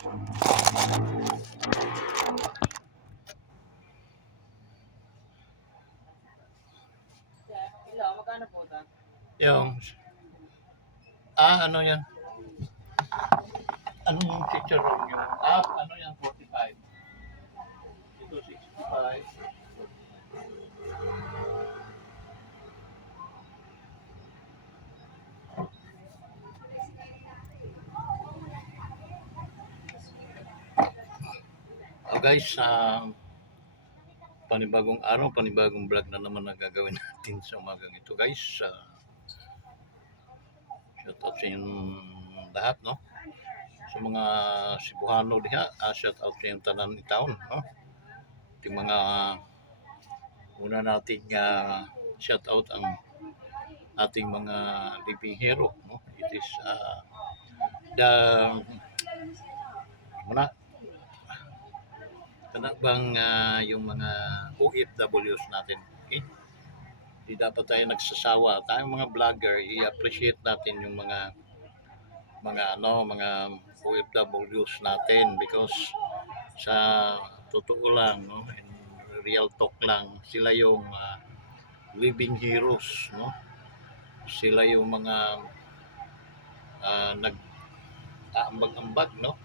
Yung, ano yan? Anong chicharon yung, ano yan, 45? Ito, 65. Guys, panibagong araw, panibagong vlog na naman na gagawin natin sa umagang ito guys. Shout out sa inyong lahat, no? Sa mga Cebuano diha, shout out sa inyong tanan ni taon, no? Yung mga una nating shout out ang ating mga living hero, no? It is the muna bang yung mga OFWs natin, okay? Di dapat tayo nagsasawa. Tayong mga vlogger, i-appreciate natin yung mga OFWs natin because sa totoo lang, no, in real talk lang, sila yung living heroes, no? Sila yung mga nag-aambag-ambag, no?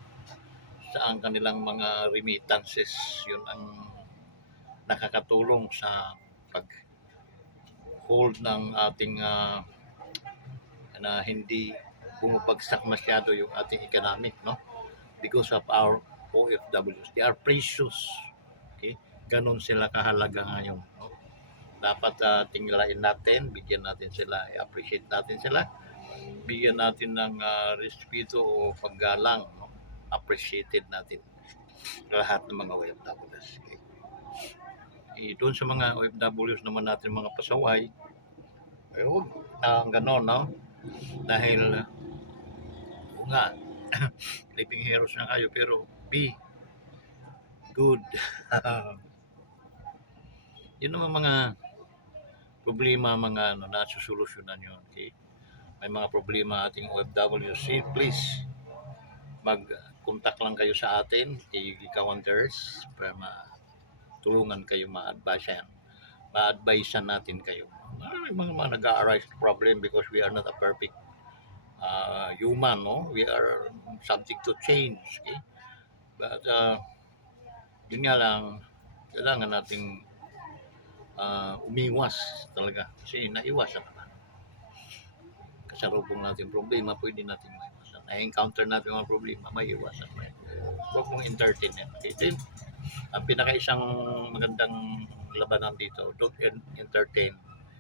Sa ang kanilang mga remittances, yun ang nakakatulong sa pag-hold ng ating na hindi bumabagsak masyado yung ating economic, no? Because of our OFWs. They are precious. Okay? Ganon sila kahalaga ngayon, no? Dapat tinglain natin, bigyan natin sila, i-appreciate natin sila, bigyan natin ng respeto o paggalang, no? Appreciated natin lahat ng mga OFWs. Okay? Doon sa mga OFWs naman natin mga pasaway, huwag ganon, no? Dahil nga living heroes na kayo pero be good. Yun naman mga problema, mga nasusolusyonan yun, okay? May mga problema ating OFWC, please mag-contact lang kayo sa atin kay Kawanders para matulungan kayo, ma-advisean natin kayo. May mga nag-a-arise problem because we are not a perfect human, no? We are subject to change, okay? But yun nga lang, kailangan nating umiwas talaga kasi naiwasan naman. Kasalubong natin problema, pwede natin maiwasan. Na-encounter natin mga problema, maiwasan mo. Huwag mong entertain yan. Okay? Then, ang pinaka-isang magandang labanan dito, don't entertain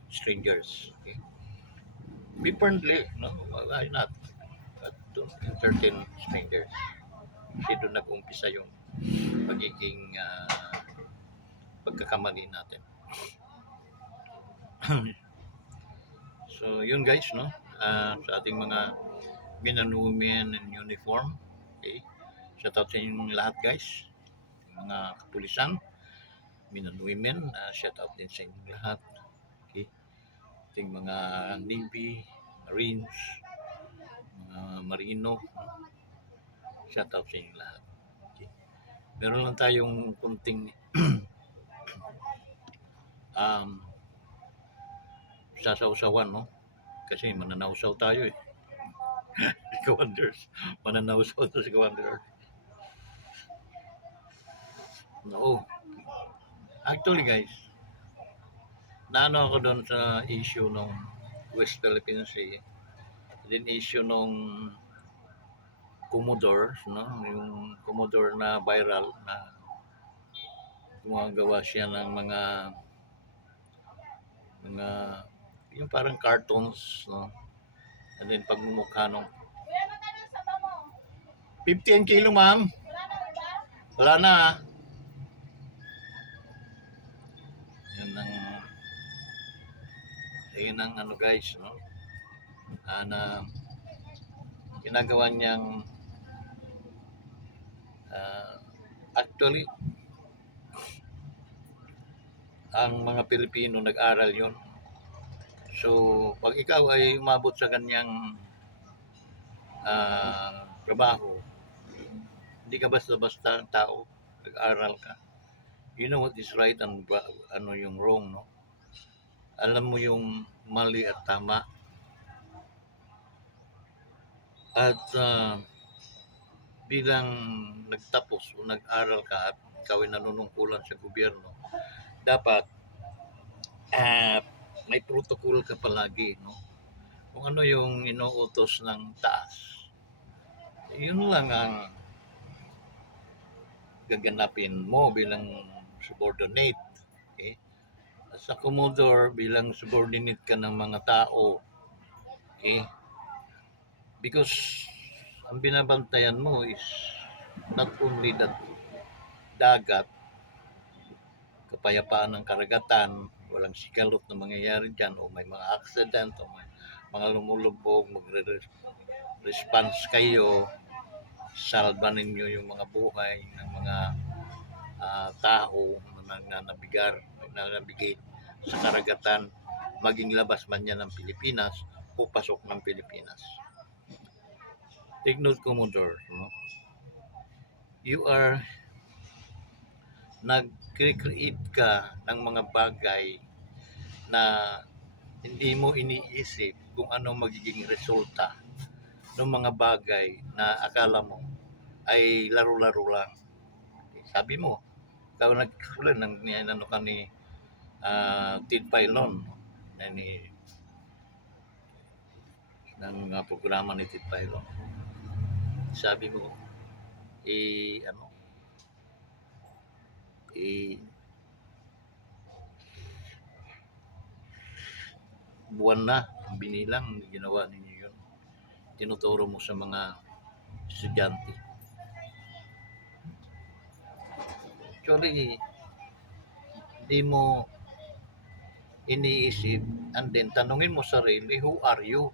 strangers. Okay? Be friendly, no? Why not? But don't entertain strangers. Kasi doon nag-umpisa yung pagiging pagkakamali natin. So yun guys, no, sa ating mga men and women in uniform, okay, shout out sa inyong lahat guys, mga kapulisan, men and women, shout out din sa inyong lahat, okay, ating mga Navy, Marines, mga Marino, shout out sa inyong lahat, okay. Meron lang tayong kunting sasawsawan, no? Kasi mananausaw tayo eh. Kawanders, mananausaw to si Kawanders. No. Actually guys, naano ako doon sa issue ng West Philippine Sea, din issue nung Commodore, no? Yung Commodore na viral na gumagawa siya ng mga yung parang cartoons, no? And then pagmumukha nung 50 kilo, ma'am. Wala na. Yan ang ano guys, no? Na ginagawa niyang actually ang mga Pilipino nag-aral yon. So pag ikaw ay umabot sa ganyang trabaho, Hindi ka basta-basta tao, nag-aral ka. You know what is right and ano yung wrong, no? Alam mo yung mali at tama. At bilang nagtapos o nag-aral ka at ikaw ay nanunungkulan sa gobyerno, dapat ah, may protocol ka palagi, no? Kung ano yung inuutos ng taas, yun lang ang gaganapin mo bilang subordinate. Okay? At sa Commodore, bilang subordinate ka ng mga tao. Okay? Because ang binabantayan mo is not only that dagat, kapayapaan ng karagatan, walang sigalot na mangyayari dyan, o may mga accident, o may mga lumulubog, magre-response kayo, salba ninyo yung mga buhay ng mga tao na navigate sa karagatan, maging labas man yan ng Pilipinas o pasok ng Pilipinas. Take note, Commodore, no? You are nag-create ka ng mga bagay na hindi mo iniisip kung ano magiging resulta ng mga bagay na akala mo ay laro-laro lang. Sabi mo, ikaw nagsulat ng ano ka ni Ted Filon, na ni ng programa ni Ted Filon. Sabi mo, ano, buwan na ang binilang, ginawa ninyo yun. Tinuturo mo sa mga estudyante. Actually, hindi mo iniisip, and then tanungin mo sarili, who are you?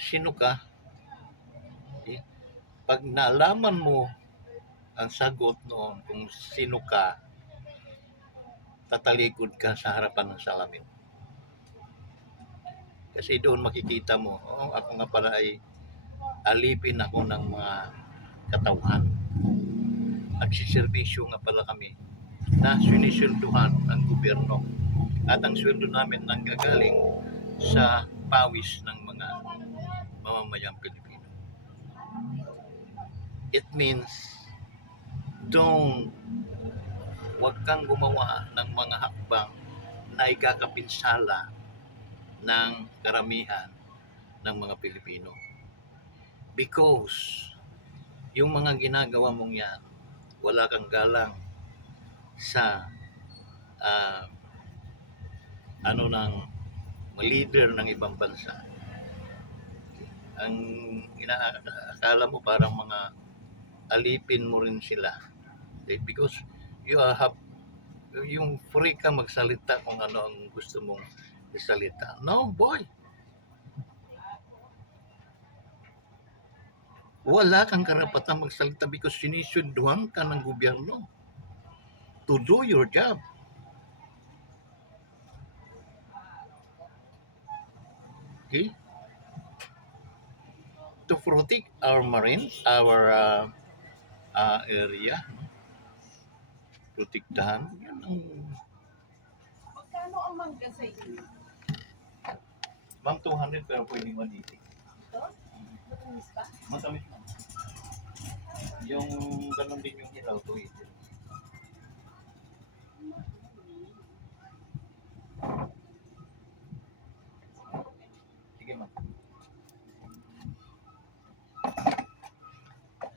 Sino ka? Okay? Pag naalaman mo ang sagot noon kung sino ka, tatalikod ka sa harapan ng salamin. Kasi doon makikita mo, ako nga pala ay alipin ako ng mga katauhan. Nagsiservisyo nga pala kami na sinisilduhan ng gobyerno. At ang sweldo namin nanggagaling sa pawis ng mga mamamayang Pilipino. It means, huwag kang gumawa ng mga hakbang na ikakapinsala ng karamihan ng mga Pilipino. Because yung mga ginagawa mong yan, wala kang galang sa ng leader ng ibang bansa. Ang inaakala mo parang mga alipin mo rin sila. Because you have yung free ka magsalita kung ano ang gusto mong isalita. No, boy. Wala kang karapatan magsalita because sinisundwan ka ng gobyerno to do your job. Okay? To protect our marines, our area, protektahan. Yan ang... Magkano ang mangga sa iyo? Bang 200 pero pwedeng maditi. Ito? Matamis pa? Matamis na. Yung ganun din yung hilaw to ito. Sige ma.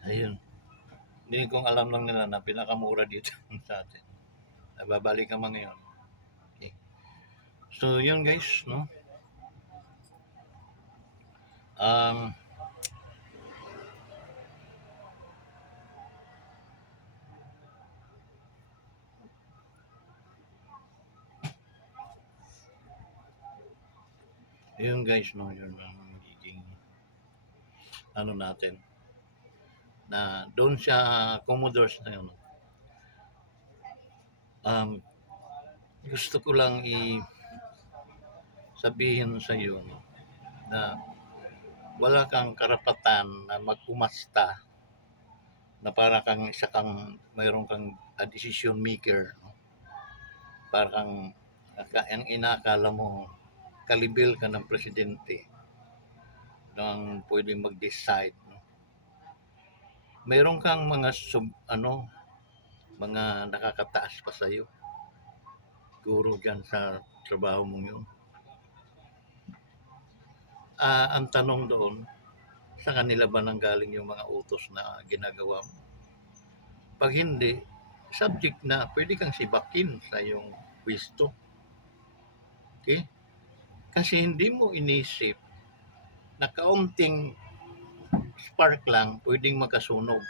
Ayun. Hindi kong alam lang nila na pinakamura dito sa atin. Babalik ka mga ngayon. Okay. So yun guys, no? Yun guys, no? Yun ang magiging ano natin na doon sa Commodores na yun. Gusto ko lang sabihin sa iyo, no, na wala kang karapatan na mag-umasta na para kang isa kang mayroon kang decision maker, no? Para kang ang inakala mo kalibil ka ng presidente nang pwede mag-decide, no? Mayroon kang mga mga nakakataas pa sa iyo. Guro diyan sa trabaho mong 'yun. Ang tanong doon, sa kanila ba nanggaling yung mga utos na ginagawa mo? Pag hindi, subject na pwede kang sibakin sa iyong pwesto. Okay? Kasi hindi mo inisip na kaunting spark lang pwedeng makasunog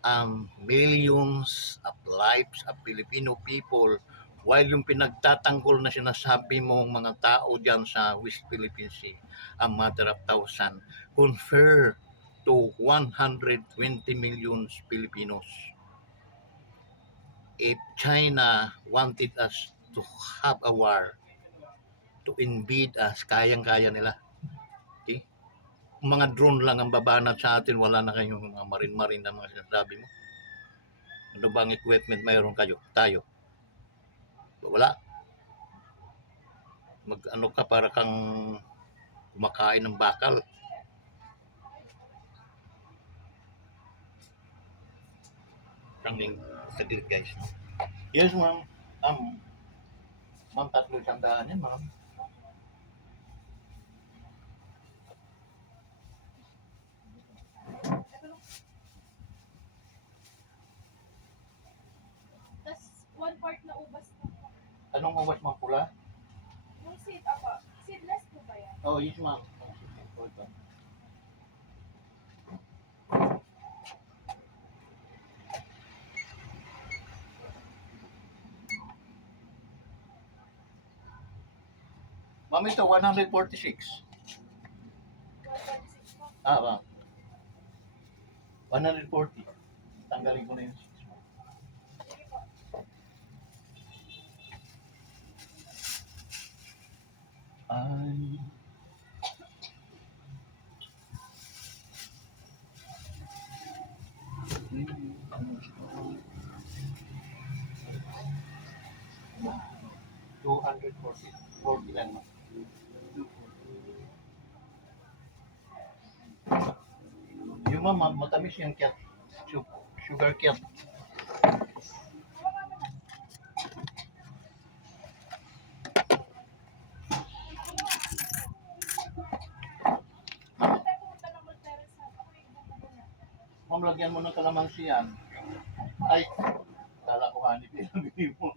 ang millions of lives of Filipino people, while yung pinagtatanggol na sinasabi mong mga tao dyan sa West Philippine Sea, a matter of thousand, confer to 120 million Filipinos. If China wanted us to have a war, to invade us, kayang-kaya nila. Okay? Mga drone lang ang babanat sa atin, wala na kayong mga marin-marin na mga sinasabi mo. Ano bang equipment mayroon kayo? Tayo. Wala. Mag-ano ka para kang kumakain ng bakal. Kaming saglit guys. Yes ma'am. Ma'am, 300 yan ma'am. Tas one part na ubas na. Anong uwas ma'am pula? Yung seed, apa. Seedless po ba yan? Oh yes ma'am. Ma'am, ito 146. 1.6 po. Ma'am. 140. Tanggalin ko na yun. Sige po. Ay. $240 lang. Yung ma'am, matamis yung kyak. Sugar kyak. Ano tayo pumunta ng Malteres na ako yung bubuko na. Ma'am, lagyan mo ng kalamansi yan. Ay, kala ko hanip yung mo.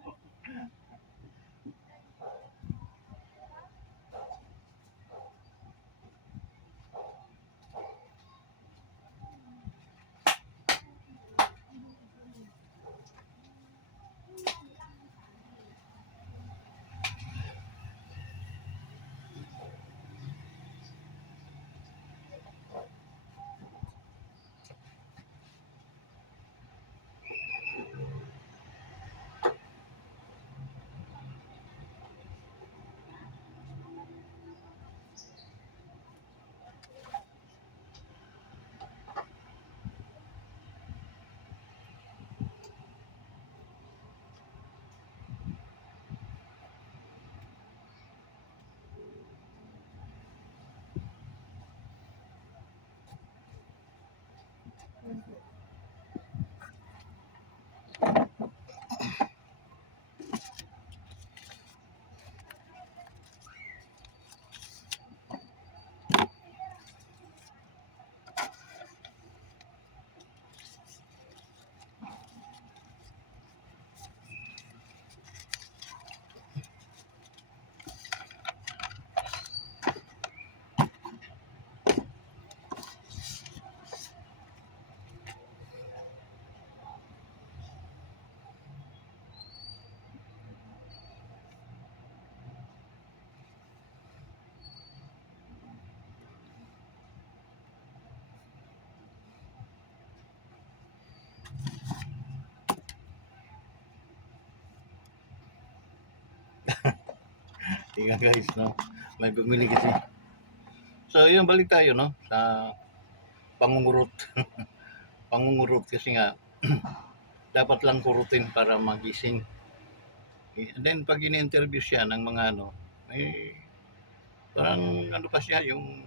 Tiga guys, no? May bumili kasi. So, yun, balik tayo, no? Sa pangungurot. pangungurot kasi nga dapat lang kurutin para magising. And then pag ini-interview siya ng mga ano, eh, parang ano pa siya, yung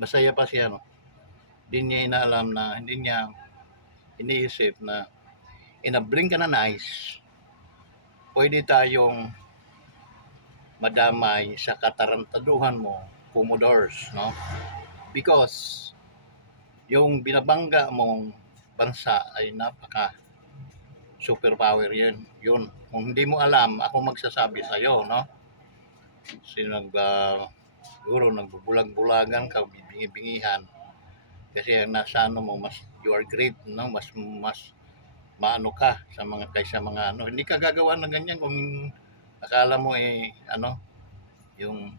masaya pa siya, no? Hindi niya inaalam na, hindi niya iniisip na in a blink and an eyes, pwede tayong madamay sa katarantaduhan mo, Commodores, no? Because yung binabangga mong bansa ay napaka superpower yun. Kung hindi mo alam, ako magsasabi sa iyo, no? Kasi siguro nagbubulag-bulagan ka, bibingi-bingihan. Kasi ang nasa ano mo, mas you are great, no? Mas maano ka sa mga kaysa mga ano. Hindi ka gagawa ng ganyan kung akala mo ano, yung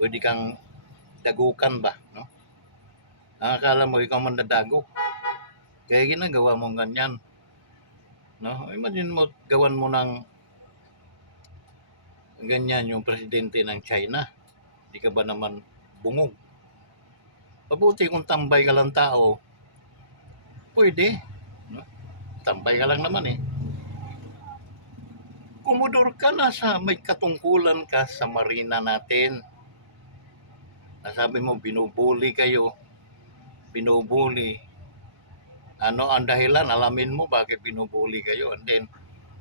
pwede kang dagukan ba, no? Ang akala mo ikaw mandadago. Kaya ginagawa mo ganyan, no? Imagine mo gawan mo ng ganyan yung presidente ng China. Di ka ba naman bungog? Mabuti kung tambay ka lang tao, pwede. No? Tambay ka lang naman eh. Kumodor ka na sa may katungkulan ka sa marina natin. Nasabi mo binubuli kayo, binubuli. Ano ang dahilan? Alamin mo bakit binubuli kayo. And then,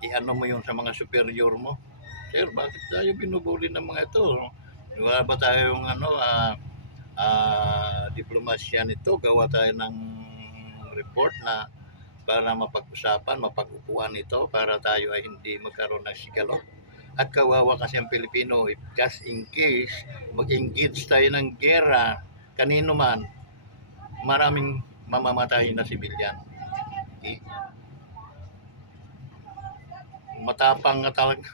i-ano mo yun sa mga superior mo. Sir, bakit tayo binubuli ng mga ito? Wala ba tayong ano, diplomasya nito? Gawa tayo ng report na para mapag-usapan, mapag-upuan ito para tayo ay hindi magkaroon ng sigalo. At kawawa kasi ang Pilipino, if just in case mag-engage tayo ng gera, kanino man, maraming mamamatay na sibilyan. Okay? Matapang nga talaga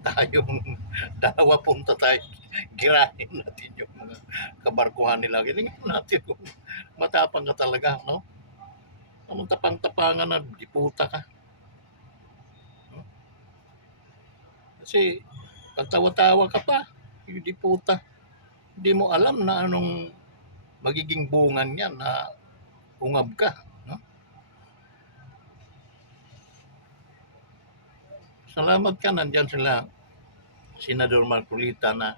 tayong dalawa punta tayo, girahin natin yung mga kabarkuhan nila. Ginigin natin kung matapang ka talaga, no? Anong tapang-tapangan na diputa ka? No? Kasi pagtawa-tawa ka pa, yung diputa. Hindi mo alam na anong magiging bungan niyan na ungab ka. No? Salamat ka, nandyan sila, Senador Marcolita, na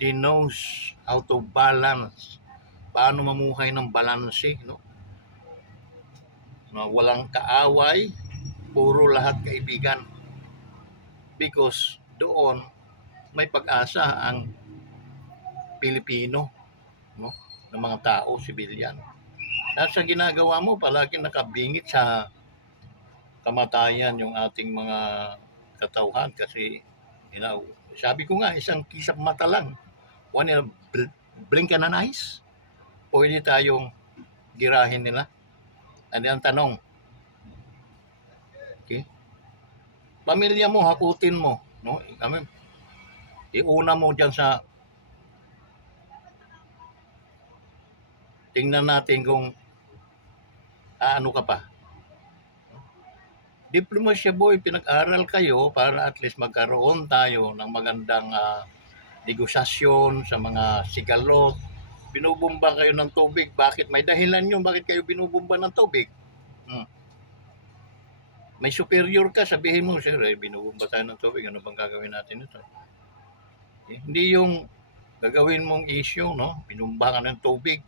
they knows how to balance, paano mamuhay ng balanse, no? No, walang kaaway, puro lahat kaibigan. Because doon may pag-asa ang Pilipino, no? Ng mga tao, sibilyan. At sa ginagawa mo, palagi nakabingit sa kamatayan yung ating mga katauhan kasi sabi ko nga, isang kisap mata lang, one in a blink and an eyes, pwede tayong girahin nila. Ano ang tanong? Okay? Pamilya mo, hakutin mo. No? Kami, iuna mo dyan sa tingnan natin kung ano ka pa. Diplomasya boy, pinag-aral kayo para at least magkaroon tayo ng magandang negosasyon sa mga sigalot. Binubumba kayo ng tubig. Bakit? May dahilan yun. Bakit kayo binubumba ng tubig? May superior ka, sabihin mo, sir, binubumba tayo ng tubig. Ano bang gagawin natin ito? Hindi yung gagawin mong issue, no? Binumba ka ng tubig.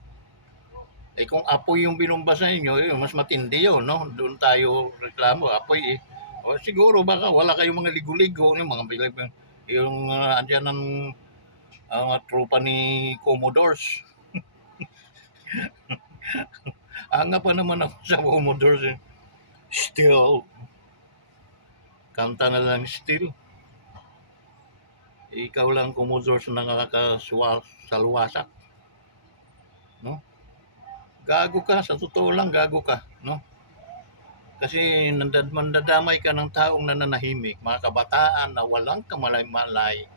Kung apoy yung binumba sa inyo, mas matindi yun, no? Doon tayo reklamo, apoy eh. O siguro baka wala kayong mga ligo-ligo, yung mga yung andyan ng tropa ni Commodores. Anga pa naman ako sa Commodores eh. Still, kanta na lang still. Ikaw lang Commodores na nakakasalwasak. No? Gago ka, sa totoo lang gago ka, no? Kasi mandadamay ka ng taong nananahimik, mga kabataan na walang kamalay-malay,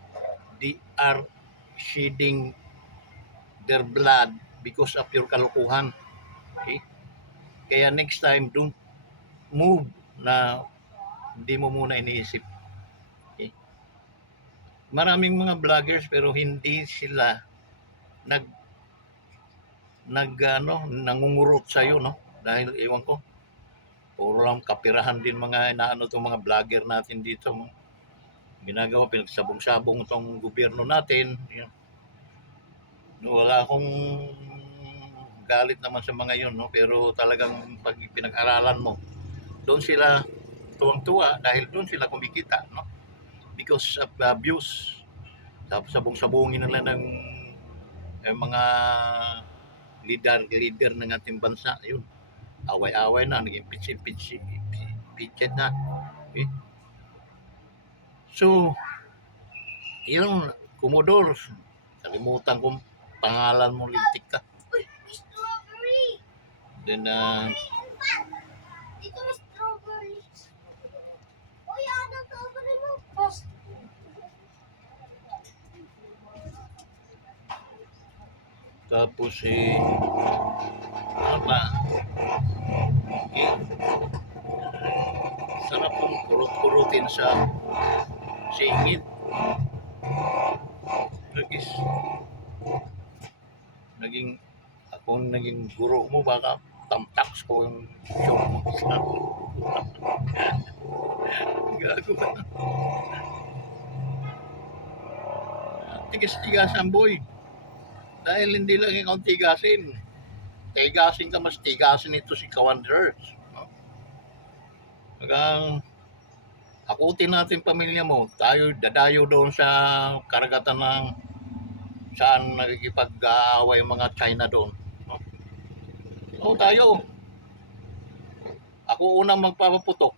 they are shedding their blood because of your kalukuhan. Okay? Kaya next time, don't move na hindi mo muna iniisip. Okay? Maraming mga vloggers pero hindi sila nangungurot sa iyo, no? Dahil ewan ko, puro lang kapirahan din mga inaano tong mga vlogger natin dito. Ginagawa, pinagsabong-sabong tong gobyerno natin. Yun. Wala akong galit naman sa mga yun, no? Pero talagang pag pinag-aralan mo, doon sila tuwang-tuwa dahil doon sila kumikita, no? Because of abuse. Tapos sabong-sabungin nila ng mga leader ng ating bansa. Yun, away-away na, naging pitched na. Okay? So, yun, Commodore, kalimutan kong pangalan mo, lintik ka. Uy, strawberry! Then, Dito may strawberry. Uy, anong strawberry mo? Post. tapos ano pa? Okay. Sarap kong kurot-kurutin sa singit. Nagis, naging guro mo, baka tamtaks ko yung show mo sa gago ka na. Tigas-tigasan, boy. Dahil hindi lang ikaw tigasin. Tigasin ka, mas tigasin ito si Kawander. No? Hanggang akutin natin pamilya mo. Tayo dadayo doon sa karagatan ng saan nagkikipag-aaway yung mga China doon. No? So tayo. Ako unang magpapaputok.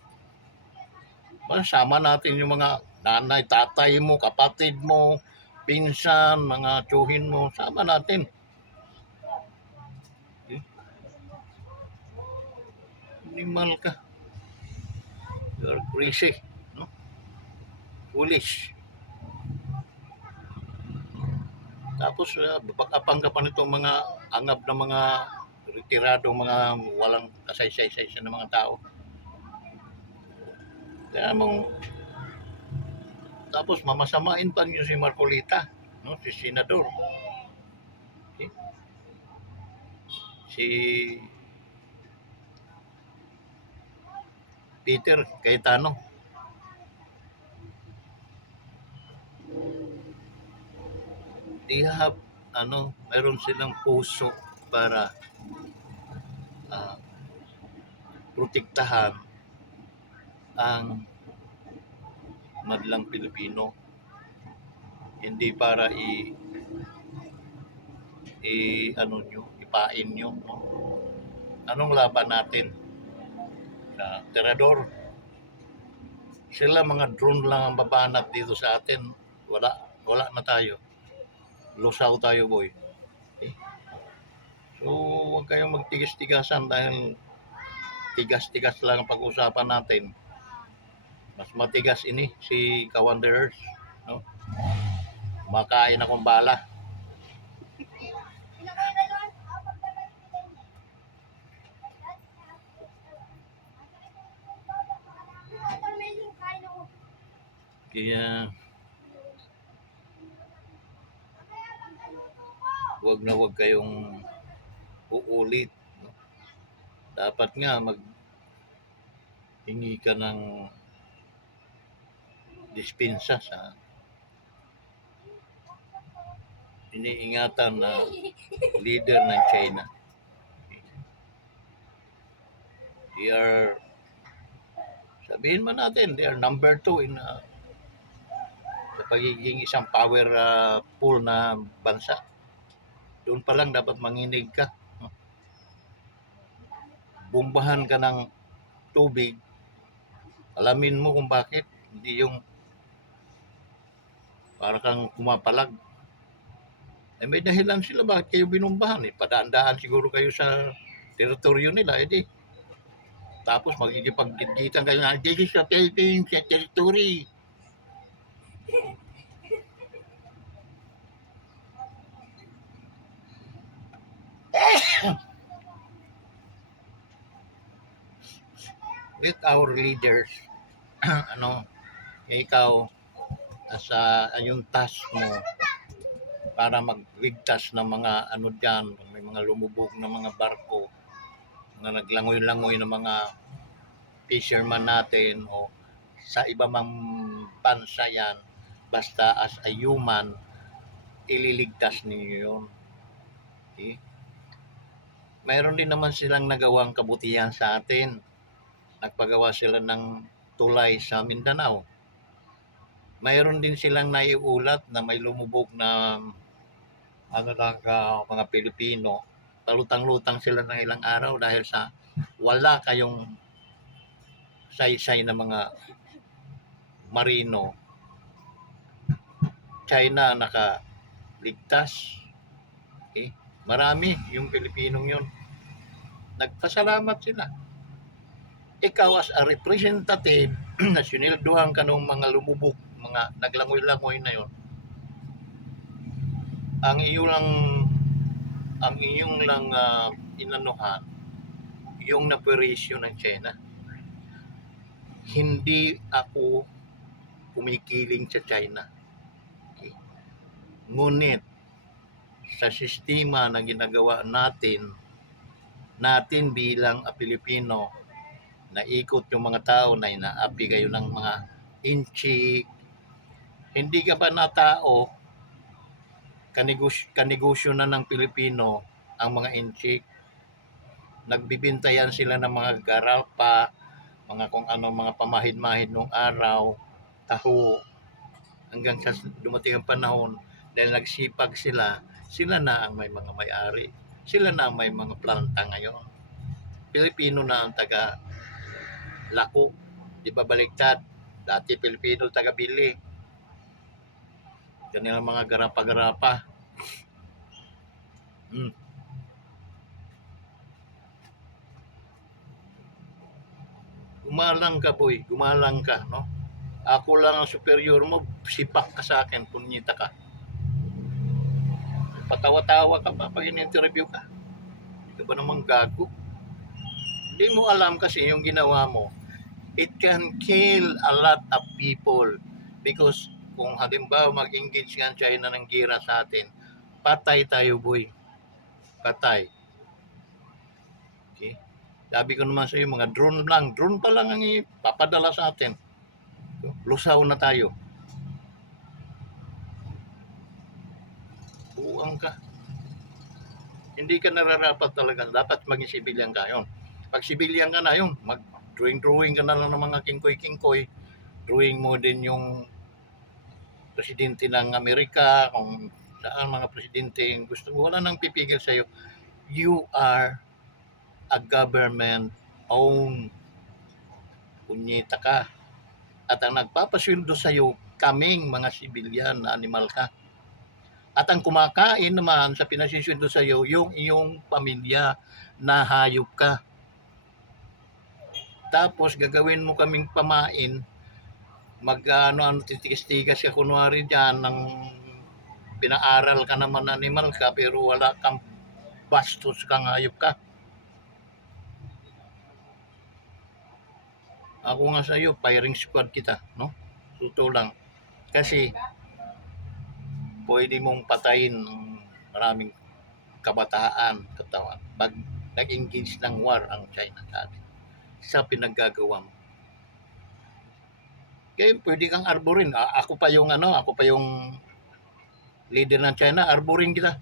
Sama natin yung mga nanay, tatay mo, kapatid mo, pinsan, mga tsuhin mo. Sama natin. Animal ka. You're crazy. No? Foolish. Tapos babakapang ka pa nitong mga angab na mga retiradong mga walang kasaysay-say ng mga tao. Kaya mong tapos mamasamain pa niyo si Marcolita, no? Si Senador. Okay? Si Peter Cayetano. They have mayroon silang puso para protektahan ang madlang Pilipino, hindi para ipain nyo, no? Anong laban natin sa terador? Sila mga drone lang ang babanat dito sa atin. Wala na tayo. Lusaw tayo, boy. Okay? So, huwag kayong magtigas-tigasan dahil tigas-tigas lang ang pag-usapan natin. Mas matigas ini si Kawanderers, no? Makain akong bala. Kaya wag kayong uulit, no? Dapat nga hingi ka ng dispensa sa iniingatan na leader ng China. They are, sabihin man natin, they are number 2 in sa pagiging isang power pool na bansa. Doon pa lang dapat manginig ka. No? Bumbahan ka ng tubig, alamin mo kung bakit, hindi yung para kang kumapalag. May dahilan sila bakit kayo binumbahan. Padaan-daan siguro kayo sa teritoryo nila. Tapos magkikipag-gitan kayo na, this is the Philippines, sa territory. With our leaders, ikaw, yung task mo, para magligtas ng mga ano diyan, may mga lumubog na mga barko na naglangoy-langoy ng mga fisherman natin o sa iba mang bansa yan, basta as a human, ililigtas ninyo yun. Okay? Mayroon din naman silang nagawang kabutihan sa atin. Nagpagawa sila ng tulay sa Mindanao. Mayroon din silang naiulat na may lumubog na mga Pilipino. Palutang-lutang sila ng ilang araw dahil sa wala kayong saysay na mga marino. China nakaligtas. Okay? Marami yung Pilipinong yun. Nagpasalamat sila. Ikaw as a representative na sinilduhan ka ng mga lumubog, mga naglangoy-langoy na yon. Ang iyong lang inanuhan yung naperisyo ng China. Hindi ako kumikiling sa China. Okay? Ngunit sa sistema na ginagawa natin bilang Pilipino, naikot yung mga tao na inaapi kayo ng mga inchik, hindi ka ba na tao, kanegosyo na ng Pilipino ang mga inchik, nagbibintayan sila ng mga garapa, mga kung ano, mga pamahid-mahid nung araw, taho, hanggang sa dumating ang panahon, dahil nagsipag sila na ang may mga may-ari, sila na ang may mga planta ngayon. Pilipino na ang taga lako, di ba baliktad? Dati Pilipino taga-bili. Kanilang mga garapa-garapa. Gumalang ka, boy. Gumalang ka, no? Ako lang ang superior mo, sipak ka sa akin, punyita ka. Patawa-tawa ka pa pag in-interview ka. Hindi ka ba namang gago? Hindi mo alam kasi yung ginawa mo, it can kill a lot of people because kung halimbawa mag-engage nga China ng gira sa atin, patay tayo, boy. Patay. Okay? Sabi ko naman sa iyo, mga drone pa lang ang ipapadala sa atin. Lusaw na tayo. Buang ka. Hindi ka nararapat talaga. Dapat maging civilian ka yun. Pag civilian ka na yun, mag-drawing ka na lang ng mga kingkoy-kingkoy. Drawing mo din yung presidente ng Amerika, kung saan mga presidente gusto mo. Wala nang pipigil sa iyo. You are a government-owned. Punyeta ka. At ang nagpapasweldo sa iyo, kaming mga civilian na animal ka. At ang kumakain naman sa pinasisweldo sa iyo, yung iyong pamilya na hayop ka. Tapos gagawin mo kaming pamain, titigas-tigas ka kunwari dyan, ng pinaaral ka naman animal ka, pero wala kang bastos kang hayop ka. Ako nga sa iyo, firing squad kita, no? Totoo lang. Kasi pwede mong patayin ng maraming kabataan, katawan, pag nag-engage ng war ang China sa atin, sa pinaggagawa mo. Kaya pwede kang arborin. Ako pa yung leader ng China, arborin kita.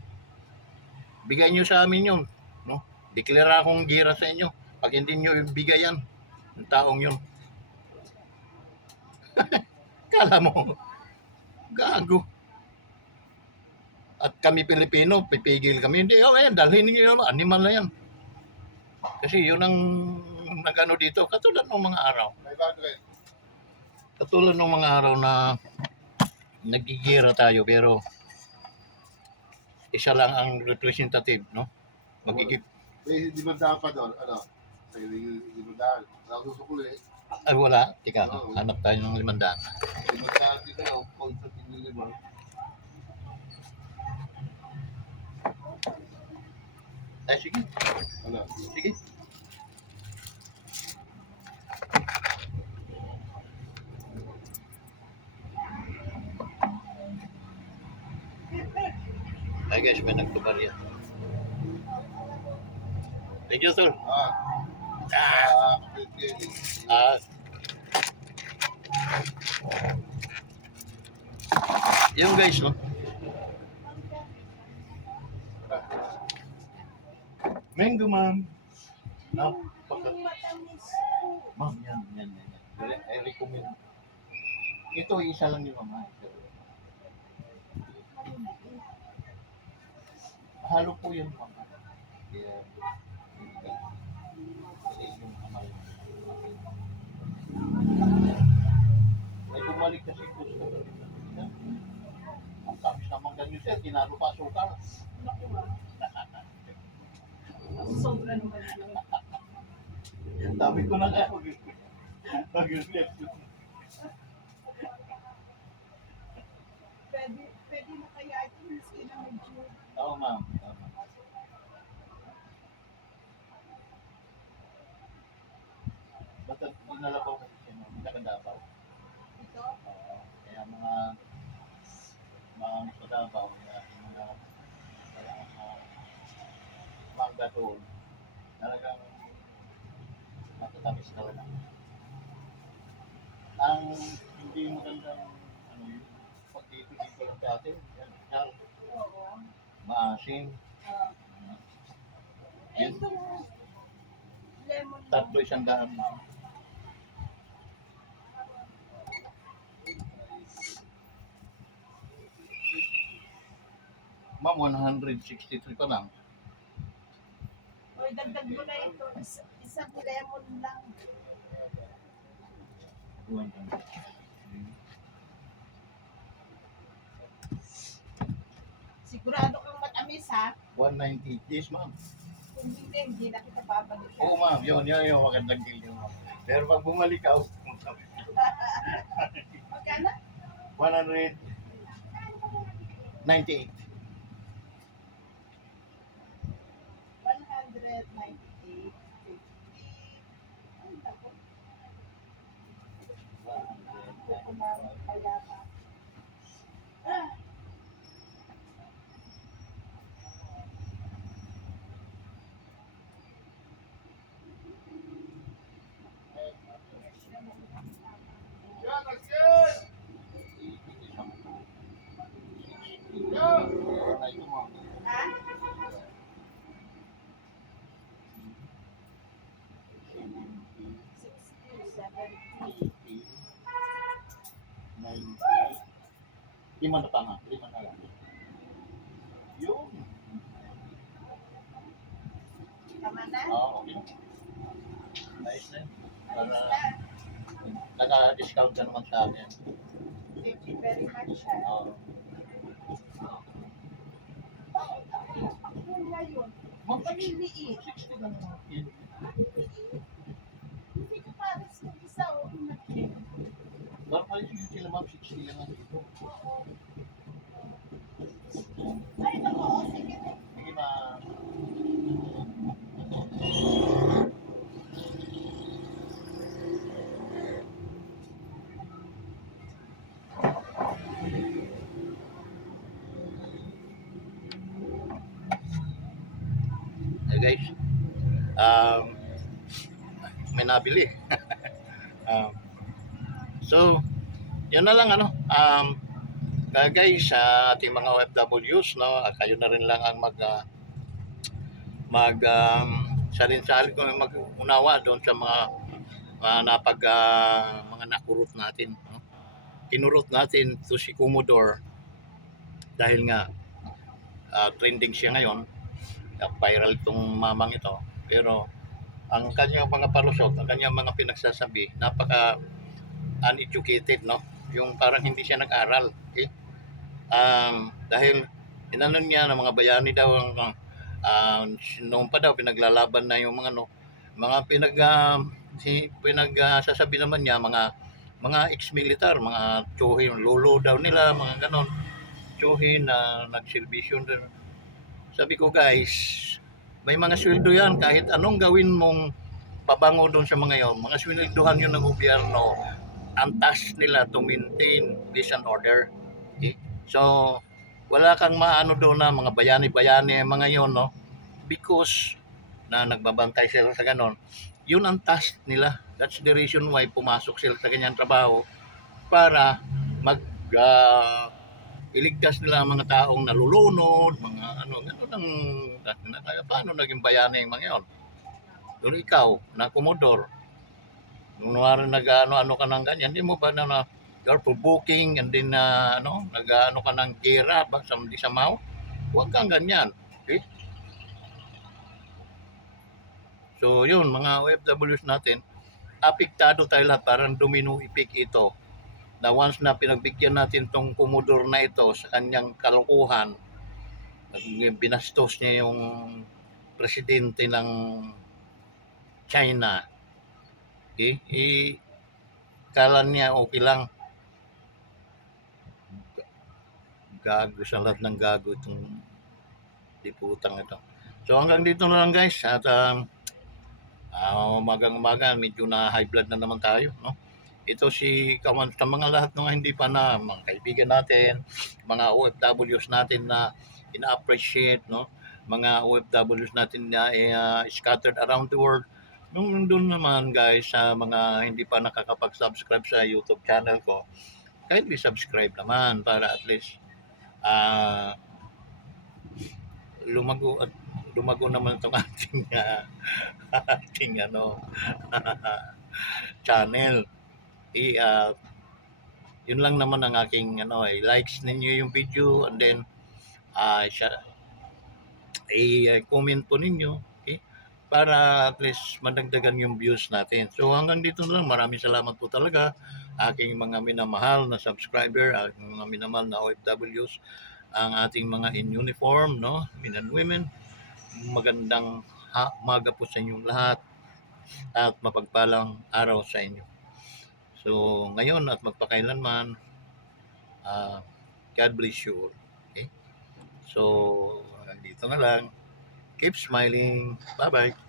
Bigay nyo sa amin yun, no? Deklara akong gira sa inyo. Pag hindi nyo ibigay yan, ng taong yun. Kala mo, gago. At kami Pilipino, pipigil kami. Hindi, dalhin niyo yun, animal na yan. Kasi yun ang nagano dito, katulad ng mga araw. Katulad ng mga araw na nagigira tayo, pero isa lang ang representative, no? Magigip. May limandaan pa doon, May limandaan. Nakusukuli. Ay, wala. Tika, hanap tayo ng 500. Limandaan dito, kung sa tinilima. Ay, sige. Sige. guys, may nagtubar yan. Thank you, tol. Okay. Ah, yung guys, no? Mango, ma'am. Napaka... Yung matamis. Ma'am, yan. I recommend. Ito, isa lang yung mama. Halo po yun, mama. Kaya, yung amal. May bumalik kasi gusto. Ang tamis naman ganyan, sir. Ginalo pa asukal. Naku, ah. Sobra naman yun. Sabi ko na kaya mag-reflection. Pwede na kaya ito, miski na medyo. Oo, ma'am. Tama. Basta dinalabaw kasi siya, no? Pinakadabaw. Ito, Oo. Kaya mga sa Davao, kaya mga mangga doon, talagang matatamis talaga. Ang hindi magandang ano yun, pag dito lang sa atin, yan, oo. maasim, Itong lemon. tatlo 100. Ma'am, 163 pa lang. Oy, dagdag mo na ito. Isang lemon lang. 100. Sigurado kang matamis, ha? 190. Yes, ma'am. Kung hindi na kita babalik. Oo, ma'am. Yun yung magandang deal yun, ma'am. Pero pag bumalik ka, Magkano? 198. 198. 50. Ay, naku. Kukumawin pa yata. Ah. Yan, Axel! Yan! Ah? 60, 70. 5 na tama. 5 na lang. Yun. Tama na? Okay. Nice na. Ayos Para na. naka-discount ka naman sa amin. Thank you very much, ha? Oo. Bakit ako ngayon? Ma'am, Maliliit. 60 lang naman. Hindi ko pares kung isa o inakit. Parang palis yung sila, ma'am. 60 lang naman dito. Ay, naku, sige. Sige, ma'am. Guys, may nabili. So, yan na lang ano. Guys, sa ating mga OFWs, no, kayo na rin lang ang salin-salin kung mag-unawa doon sa mga mga nakurot natin, no? Kinurot natin to si Commodore dahil nga trending siya ngayon. Viral itong mamang ito, pero ang kanyang mga palusot, ang kanyang mga pinagsasabi, napaka uneducated, no? Yung parang hindi siya nag-aral, okay? Dahil inanon niya ng mga bayani daw noon pa daw pinaglalaban na yung mga pinagsasabi naman niya mga ex-militar, mga tsuhin, lolo daw nila, mga ganon, tsuhin na nagsilbisyon din. Sabi ko, guys, may mga sweldo yan. Kahit anong gawin mong pabango doon sa mga yon, mga sweldohan yun ng gobyerno. Ang task nila to maintain peace and order. Okay? So, wala kang maano doon na mga bayani-bayani mga yon, no? Because na nagbabantay sila sa ganon, yun ang task nila. That's the reason why pumasok sila sa ganyang trabaho para mag iligtas nila ang mga taong nalulunod, mga ano, gano'n ang paano naging bayani yung mga yon. Pero ikaw, na komodor, nung nag-ano-ano ka ng ganyan, hindi mo ba na you're provoking and then nag-ano ka ng gera ba sa di sa mouth? Huwag kang ganyan. Okay? So yun, mga OFWs natin, apektado tayo lahat, parang domino effect ito. Na once na pinagbigyan natin tong komodor na ito sa kanyang kalokohan, binastos niya yung presidente ng China. Okay? Kala niya okay lang. Gago sa lahat ng gago itong diputang ito. So hanggang dito na lang guys. At umagang-umaga, medyo na high blood na naman tayo. No? Ito si Kawan sa mga lahat ng hindi pa na mga kaibigan natin, mga OFWs natin na ina-appreciate, no? Mga OFWs natin na scattered around the world. Nung doon naman guys sa mga hindi pa nakakapag-subscribe sa YouTube channel ko, kindly subscribe naman para at least lumago naman itong ating ating channel. Yun lang naman ang aking likes ninyo yung video and then i-comment po ninyo, okay? Para at least madagdagan yung views natin. So hanggang dito na lang. Maraming salamat po talaga aking mga minamahal na subscriber, aking mga minamahal na OFWs, ang ating mga in uniform, no? Men and women. Magandang umaga po sa inyong lahat at mapagpalang araw sa inyo. So ngayon at magpakailanman, God bless you all. Okay? So hanggang dito na lang. Keep smiling. Bye-bye.